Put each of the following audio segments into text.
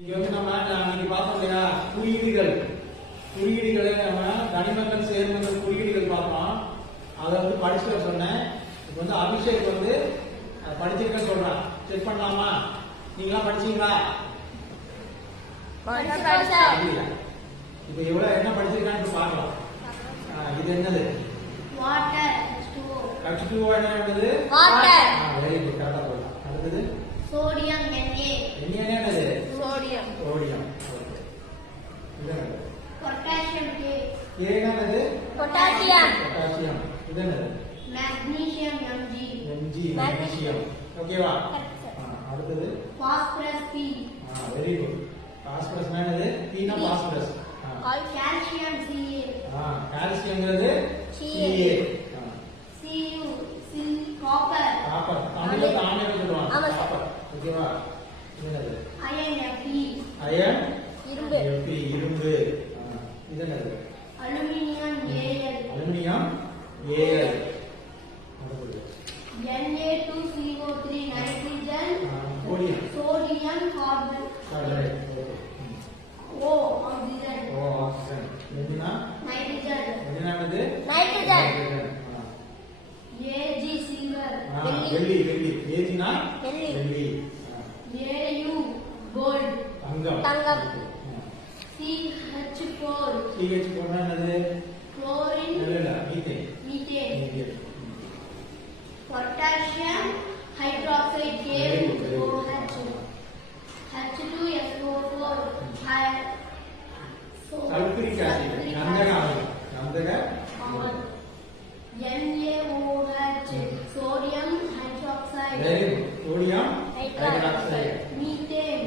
இங்க வந்து நம்ம இன்னைக்கு பார்த்தோம் இல்லையா குறியீடுகளை நம்ம தனிமங்கள் சேர்மங்கள் குறியீடுகள் பார்த்தோம். அதை வந்து படிச்சுட்டு சொன்னேன். இப்போ வந்து அபிஷேக் வந்து படிச்சிருக்கேன்னு சொல்றான். செக் பண்ணலாமா? நீங்களாம் படிச்சீங்களா? இப்போ எவ்வளவு என்ன படிச்சிருக்கான்னு பார்க்கலாம். இது என்னது? வாட்டர். H2O என்னது? வாட்டர். வெரி குட், கரெக்டா சொல்லலாம். அடுத்தது சோடியம் Na. Na என்னது? சோடியம். சோடியம். ஓகே. இது என்னது? Potassium K. K என்னது? பொட்டாசியம். பொட்டாசியம். இது என்னது? Magnesium Mg. Mg magnesium. ஓகேவா? அடுத்தது phosphorus P. Very good. Phosphorus என்னது? P னா பாஸ்பரஸ். Calcium Ca. கால்சியம்ங்கிறது Ca. Cu copper. காப்பர். தமிழ்ல தாமிரம் சொல்லுவாங்க. காப்பர். ஓகேவா? இது என்னது? Iron Fe. அயன் இரும்பு. Fe இரும்பு. இது என்னது? Aluminium Al. Aluminium Al. அடுத்தது Na2CO3 nitrogen. Sodium. Sodium carbon. Right. O oxygen. Oxygen. என்னன்னா நைட்ரஜன். என்னது? நைட்ரஜன். Ag silver. வெள்ளி. Ag னா வெள்ளி. வெள்ளி. Au gold. தங்கம். CH4 CH4 என்னது? குளோரின். இல்ல methane. Methane. Potassium hydroxide KOH. H2SO4 sulphuric acid. கந்தக அமிலம். NaOH sodium hydroxide. Very good. Sodium hydroxide. Methane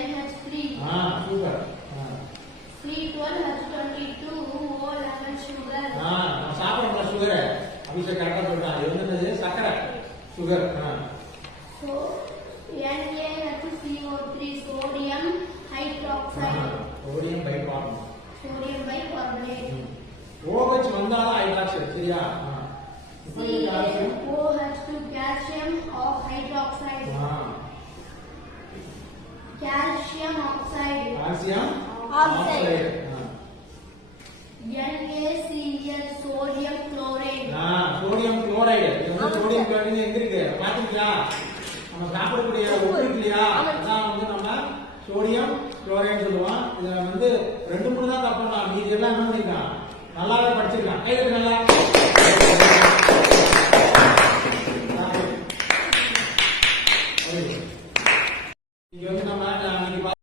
NH3. Super. C12H22 O11 sugar. நான் சாப்பிடுற சுகர் அபிஷேக் கரெக்டா சொல்றான். இது என்னது? சக்கரை. Sugar. So NaHCO3 sodium hydroxide. Sodium bicarbonate. Sodium bicarbonate. OH வந்தாதான் ஹைட்ராக்சைடு. சரியா? CaOH2 calcium of hydroxide. Calcium oxide. Calcium Oxide. Oxide. NaCl sodium chloride. Sodium chloride. இது வந்து சோடியம் குளோரைடு எங்க இருக்கு? பாத்தீங்களா? நம்ம சாப்பிடக்கூடிய உப்பு இருக்கு இல்லையா? அதான் வந்து நம்ம சோடியம் குளோரைடு சொல்லுவோம். இதுல வந்து 2 3 தான் தப்பு பண்ணலாம். மீதி எல்லாம் என்ன பண்ணிருக்கான்? நல்லாவே படிச்சிருக்கான். நல்லா